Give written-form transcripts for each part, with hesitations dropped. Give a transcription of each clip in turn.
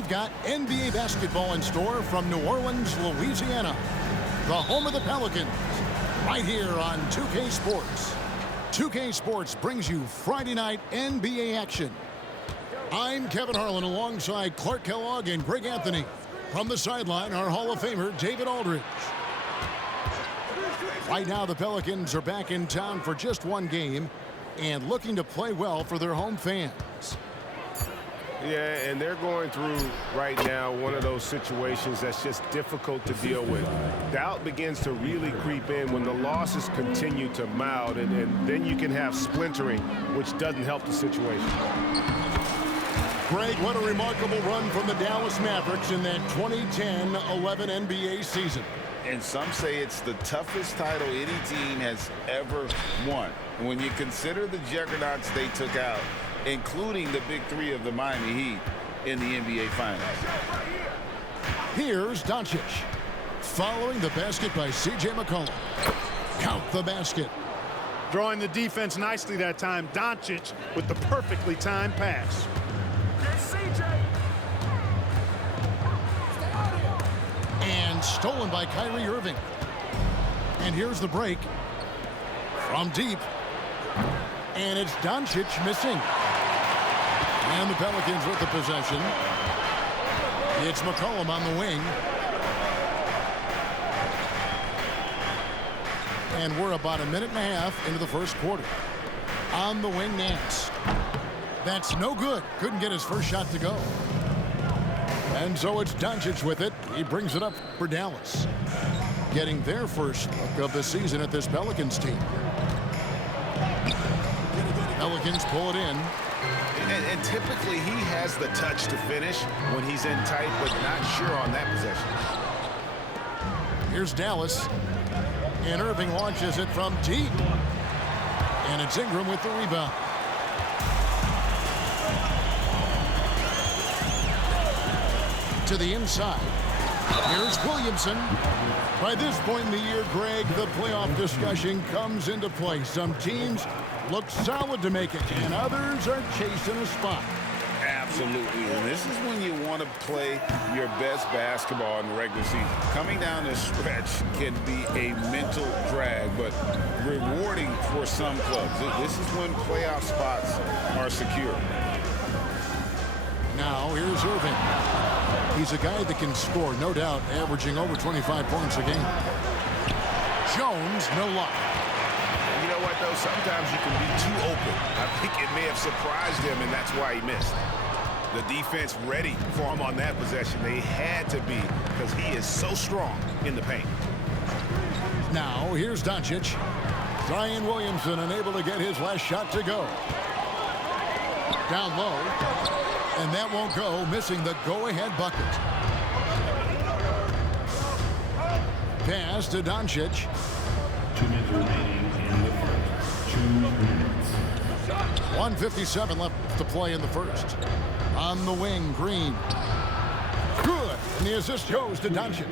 we've got NBA basketball in store from New Orleans, Louisiana, the home of the Pelicans, right here on 2K Sports. 2K Sports brings you Friday night NBA action. I'm Kevin Harlan alongside Clark Kellogg and Greg Anthony. From the sideline, our Hall of Famer, David Aldridge. Right now, the Pelicans are back in town for just one game and looking to play well for their home fans. Yeah, and they're going through right now one of those situations that's just difficult to deal with. Doubt begins to really creep in when the losses continue to mount, and then you can have splintering, which doesn't help the situation. Greg, what a remarkable run from the Dallas Mavericks in that 2010-11 NBA season. And some say it's the toughest title any team has ever won. When you consider the juggernauts they took out, including the big three of the Miami Heat in the NBA Finals. Here's Doncic. Following the basket by C.J. McCollum. Count the basket. Drawing the defense nicely that time. Doncic with the perfectly timed pass. And stolen by Kyrie Irving. And here's the break. From deep. And it's Doncic missing. And the Pelicans with the possession. It's McCollum on the wing. And we're about a minute and a half into the first quarter. On the wing, Nance. That's no good. Couldn't get his first shot to go. And so it's Doncic with it. He brings it up for Dallas. Getting their first look of the season at this Pelicans team. Pelicans pull it in. And typically he has the touch to finish when he's in tight, but not sure on that possession. Here's Dallas. And Irving launches it from deep. And it's Ingram with the rebound. To the inside. Here's Williamson. By this point in the year, Greg, the playoff discussion comes into play. Some teams look solid to make it, and others are chasing a spot. Absolutely, and this is when you want to play your best basketball in the regular season. Coming down this stretch can be a mental drag, but rewarding for some clubs. This is when playoff spots are secure. Now, here's Irving. He's a guy that can score, no doubt, averaging over 25 points a game. Jones, no luck. You know what, though? Sometimes you can be too open. I think it may have surprised him, and that's why he missed. The defense ready for him on that possession. They had to be, because he is so strong in the paint. Now, here's Doncic. Zion Williamson unable to get his last shot to go. Down low. And that won't go, missing the go-ahead bucket. Pass to Doncic. 2 minutes remaining in the first. 2 minutes. 1:57 left to play in the first. On the wing, Green. Good. And the assist goes to Doncic.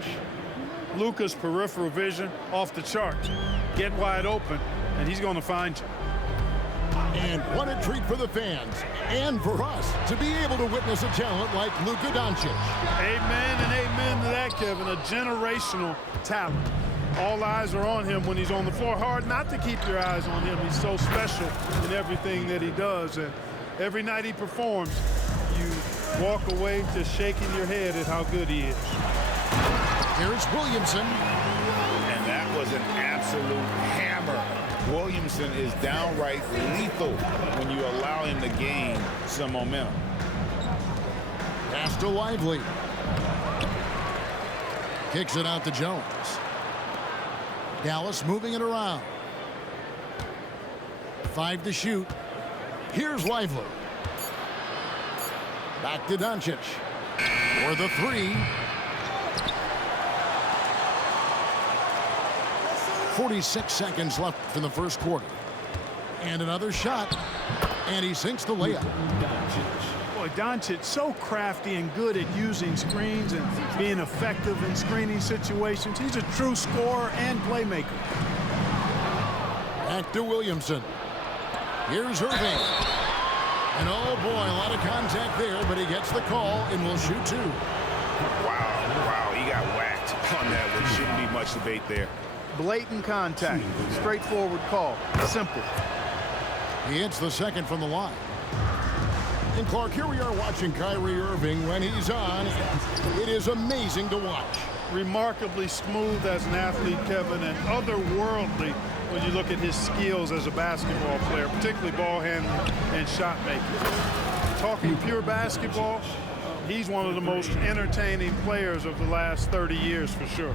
Luka's peripheral vision off the charts. Get wide open, and he's going to find you. And what a treat for the fans and for us to be able to witness a talent like Luka Doncic. Amen and amen to that, Kevin. A generational talent. All eyes are on him when he's on the floor. Hard not to keep your eyes on him. He's so special in everything that he does. And every night he performs, you walk away just shaking your head at how good he is. Here's Williamson. And that was an absolute hammer. Williamson is downright lethal when you allow him to gain some momentum. Pass to Lively. Kicks it out to Jones. Dallas moving it around. 5 to shoot. Here's Lively. Back to Doncic. For the 3. 46 seconds left in the first quarter. And another shot. And he sinks the layup. Boy, Doncic so crafty and good at using screens and being effective in screening situations. He's a true scorer and playmaker. Back to Williamson. Here's Irving. And oh boy, a lot of contact there, but he gets the call and will shoot two. Wow, he got whacked on that one. Shouldn't be much debate there. Blatant contact. Straightforward call. Simple. He hits the second from the line. And Clark, here we are watching Kyrie Irving when he's on. It is amazing to watch. Remarkably smooth as an athlete, Kevin, and otherworldly when you look at his skills as a basketball player, particularly ball handling and shot making. Talking pure basketball, he's one of the most entertaining players of the last 30 years for sure.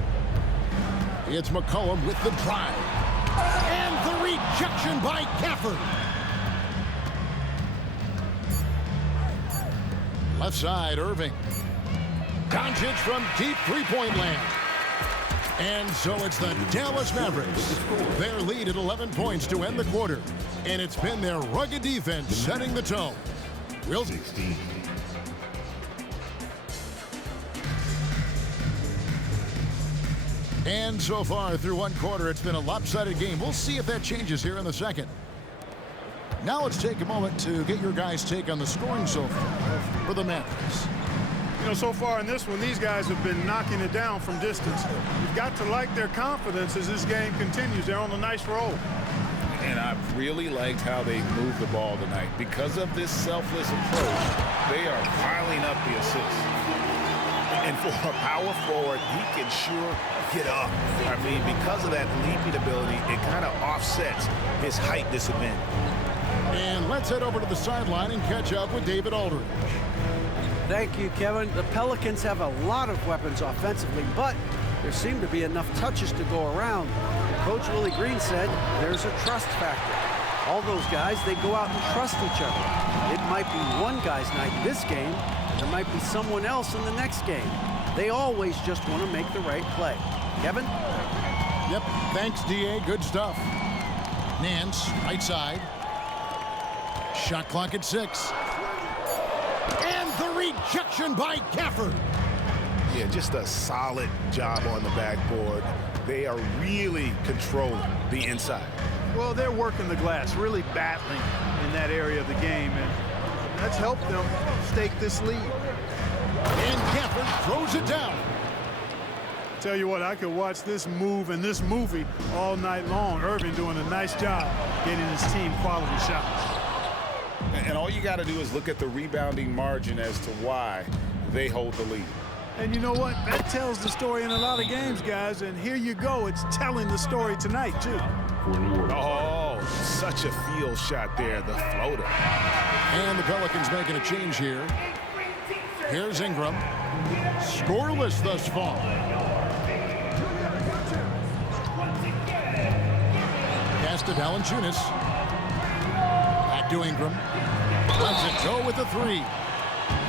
It's McCollum with the drive. And the rejection by Gafford. Left side, Irving. Doncic from deep three-point land. And so it's the Dallas Mavericks. Their lead at 11 points to end the quarter. And it's been their rugged defense setting the tone. Will 16. And so far through one quarter, it's been a lopsided game. We'll see if that changes here in the second. Now let's take a moment to get your guys' take on the scoring so far for the Mavericks. You know, so far in this one, these guys have been knocking it down from distance. You've got to like their confidence as this game continues. They're on a nice roll. And I've really liked how they moved the ball tonight. Because of this selfless approach, they are piling up the assists. And for a power forward, he can sure get up. I mean, because of that leaping ability, it kind of offsets his height disadvantage. And let's head over to the sideline and catch up with David Aldridge. Thank you, Kevin. The Pelicans have a lot of weapons offensively, but there seem to be enough touches to go around. Coach Willie Green said there's a trust factor. All those guys, they go out and trust each other. It might be one guy's night in this game. There might be someone else in the next game. They always just want to make the right play. Kevin? Yep, thanks, D.A. Good stuff. Nance, right side. Shot clock at 6. And the rejection by Gafford. Yeah, just a solid job on the backboard. They are really controlling the inside. Well, they're working the glass, really battling in that area of the game, and that's helped them stake this lead. And Gafford throws it down. Tell you what, I could watch this move and this movie all night long. Irving doing a nice job getting his team quality shots. And all you got to do is look at the rebounding margin as to why they hold the lead. And you know what? That tells the story in a lot of games, guys. And here you go. It's telling the story tonight, too. Oh, such a field shot there, the floater. And the Pelicans making a change here. Here's Ingram. Scoreless thus far. Pass to Valanciunas. Back to Ingram. Lets it go with the three.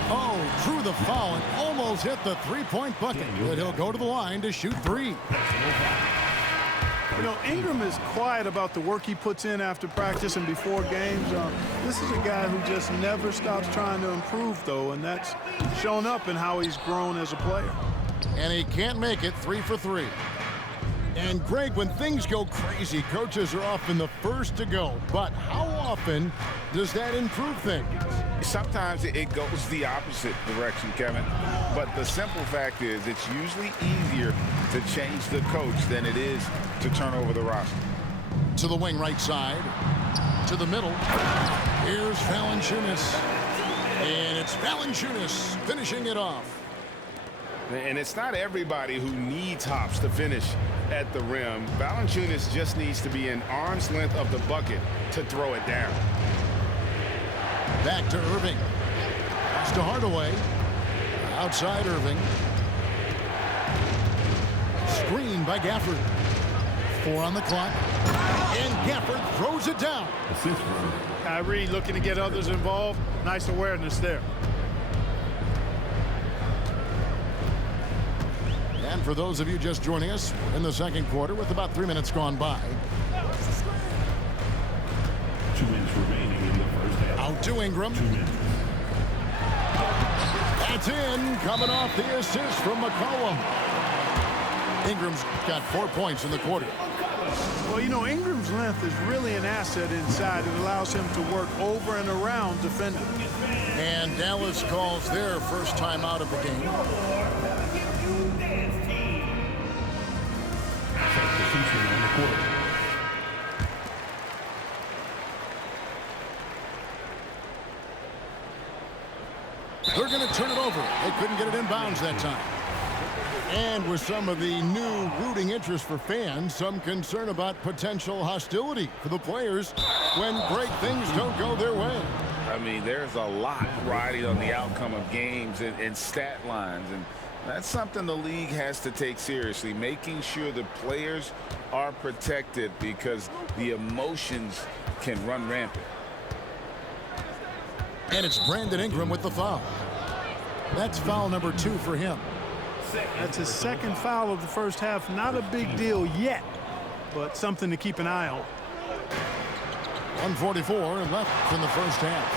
Oh, drew the foul and almost hit the three-point bucket. But he'll go to the line to shoot three. You know, Ingram is quiet about the work he puts in after practice and before games. This is a guy who just never stops trying to improve, though, and that's shown up in how he's grown as a player. And he can't make it 3 for 3. And Greg, when things go crazy, coaches are often the first to go. But how often does that improve things? Sometimes it goes the opposite direction, Kevin. But the simple fact is it's usually easier to change the coach than it is to turn over the roster. To the wing right side. To the middle. Here's Valanciunas. And it's Valanciunas finishing it off. And it's not everybody who needs hops to finish at the rim. Valanciunas just needs to be an arm's length of the bucket to throw it down. Back to Irving. Pass to Hardaway. Outside Irving. Screen by Gafford. 4 on the clock. And Gafford throws it down. Kyrie looking to get others involved. Nice awareness there. And for those of you just joining us, we're in the second quarter with about 3 minutes gone by. 2 minutes remaining in the first half. Out to Ingram. 2 minutes. That's in, coming off the assist from McCollum. Ingram's got 4 points in the quarter. Well, you know, Ingram's length is really an asset inside. It allows him to work over and around defenders. And Dallas calls their first time out of the game. Substitution on the court. They're going to turn it over. They couldn't get it in bounds that time. And with some of the new rooting interest for fans, some concern about potential hostility for the players when great things don't go their way. I mean, there's a lot riding on the outcome of games and stat lines, and that's something the league has to take seriously, making sure the players are protected because the emotions can run rampant. And it's Brandon Ingram with the foul. That's foul number 2 for him. That's his second foul of the first half. Not a big deal yet, but something to keep an eye on. 1:44 left in the first half.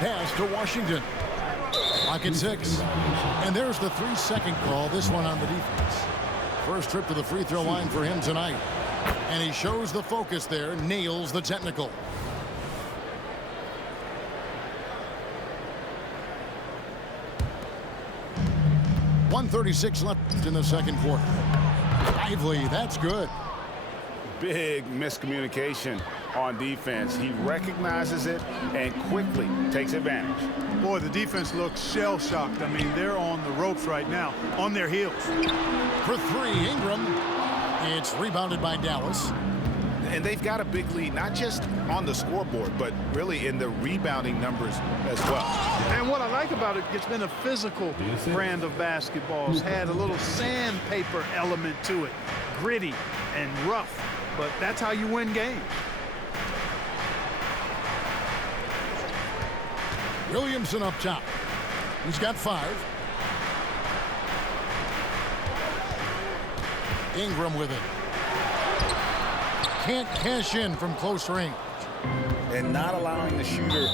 Pass to Washington. Clock at 6. And there's the 3-second call, this one on the defense. First trip to the free throw line for him tonight. And he shows the focus there, nails the technical. .136 left in the second quarter. Lively, that's good. Big miscommunication on defense. He recognizes it and quickly takes advantage. Boy, the defense looks shell-shocked. I mean, they're on the ropes right now, on their heels. For 3, Ingram. It's rebounded by Dallas. And they've got a big lead, not just on the scoreboard, but really in the rebounding numbers as well. And what I like about it, it's been a physical brand of basketball. It's had a little sandpaper element to it, gritty and rough, but that's how you win games. Williamson up top. He's got 5. Ingram with it. Can't cash in from close range. And not allowing the shooter.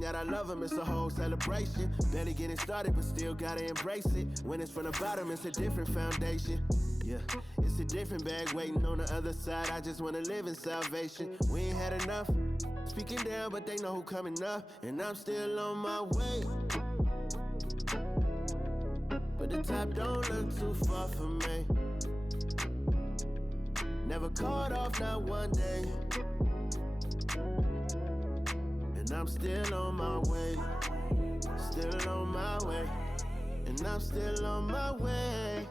That I love him, it's a whole celebration. Barely getting started, but still gotta embrace it. When it's from the bottom, it's a different foundation. Yeah, it's a different bag waiting on the other side. I just wanna live in salvation. We ain't had enough. Speaking down, but they know who coming up. And I'm still on my way. But the top don't look too far for me. Never caught off, not one day. And I'm still on my way. Still on my way. And I'm still on my way.